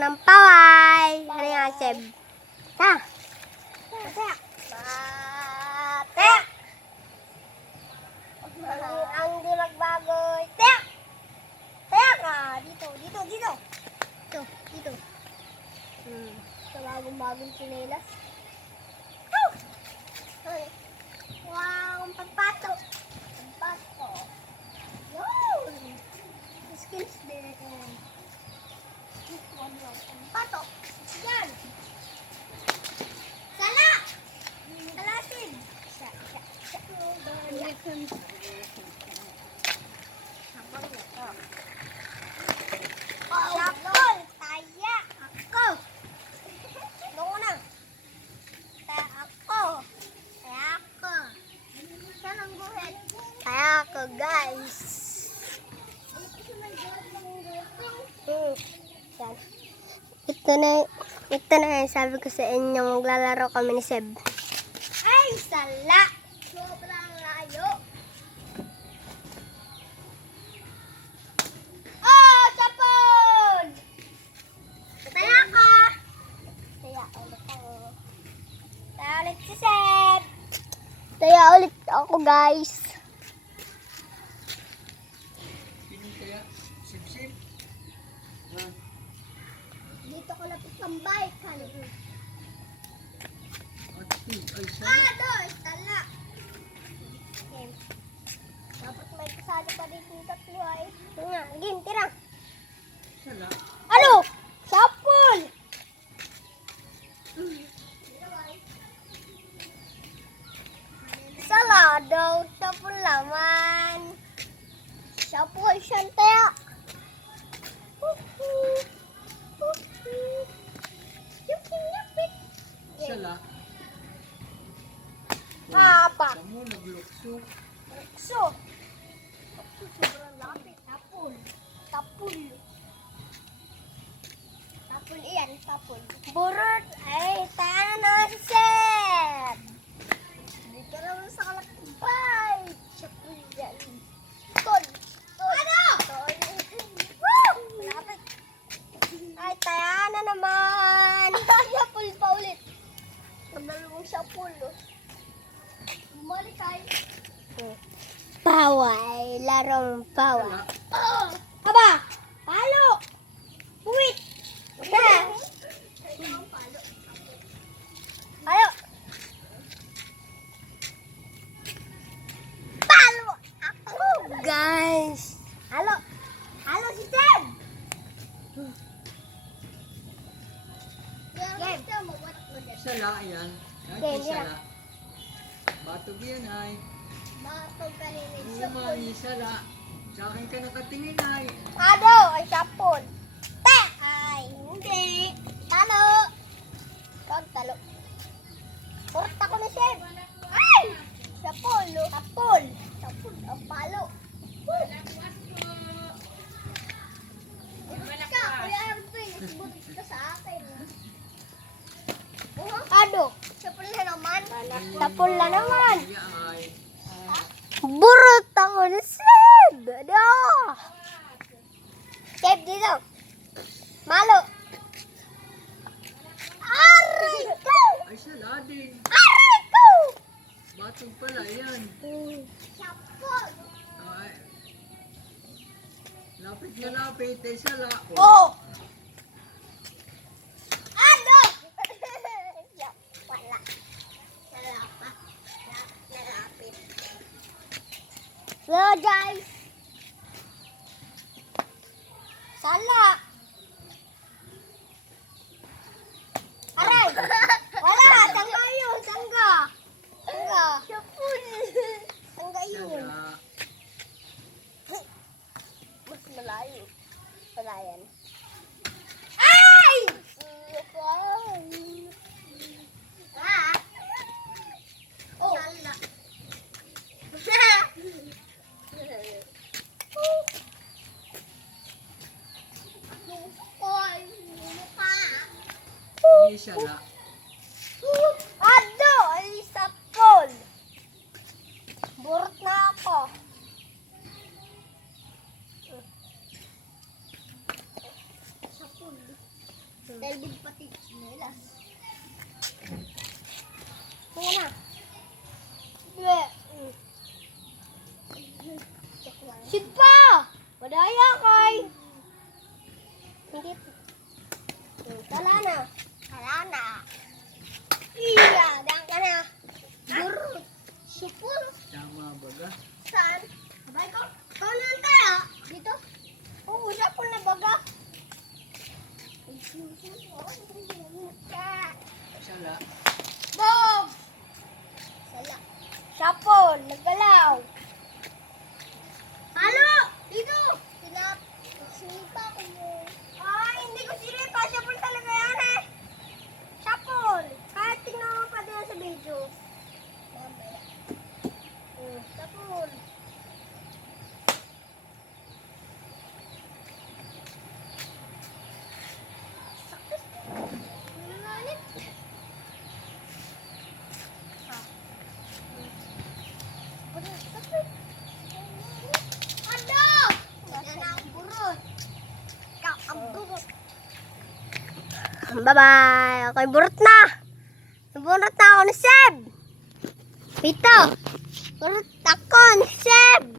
ng paway. Ano yung Seb? Ha? Bate! Bate! Ang di magbago. Tek! Tek! Dito, dito, dito. Dito, dito. Hmm. Sa bagong-bagong chinelas. Wow, ang pagpato. Pagpato. Yun! Skills din ito. Pagpato. Yan! Sala! Salatin! Sa, sa, sa. Habang ito. Sapol! Taya! Ako! Doon na. Taya ako. Taya ako. Saan ang guhit? Kaya ako guys. Hmm. Yan. Ito na, ito na. Sabi ko sa inyo, maglalaro kami ni Seb. Ay, sala! Ako guys. Dito ko lapit ng bike, ay Sala daw, tapon laman. Sapol siya tayo. Sala. Apa? Kamu naglukso. So, sobrang lapit. Tapol. Tapol. Tapol iyan, tapol. Burot, ay, tayo na si Seb. Dito naman sa kalakbay. Tapol yan. Tol. Tol. Ano? Tol. Woo! Malapit. Ay, tayo na naman. Sapol pa ulit. Ang oh. Bumalik tayo. Paway, larong paway. Aba! Palo! Wait! Ayo. Palo! Ako! Guys. Halo! Halo si Seb! Game. Sala, ayan. Sala. Batog yan ay. Batog ka rin yung mami, sala. Sa akin ka nakatingin ay. Ano? Ay sapol. Te! Ay, hindi. Talo! Wag talo. Kurot ako ni Seb. Ay! Sapol, no? Sapol. Sapol, ang palo. Tapon na naman. Burot ako ni Seb. Ano? Seb, dito. Malo. Aray ko! Ay, sala din. Aray ko! Batog pala, yan. Ay. Lapit na lapit, ay sala. Oh! Sala. Aray! Wala! Tangga yun! Tangga! Tangga! Sapul! Tangga yun! Mas malayo. Wala yan. siya na. Ado! Alis sa pool! Burot na ako. Sa pool. Dalbog pati chinelas. Kaya na. Shoot pa! Madaya ka! Sapol, naggalaw. Halo! Dito! Sinap, sinipa ko mo. Ay, hindi ko sinipa. Siya po Bye-bye. Ako'y burot na. Burot na ako ni Seb. Dito. Burot ako ni Seb.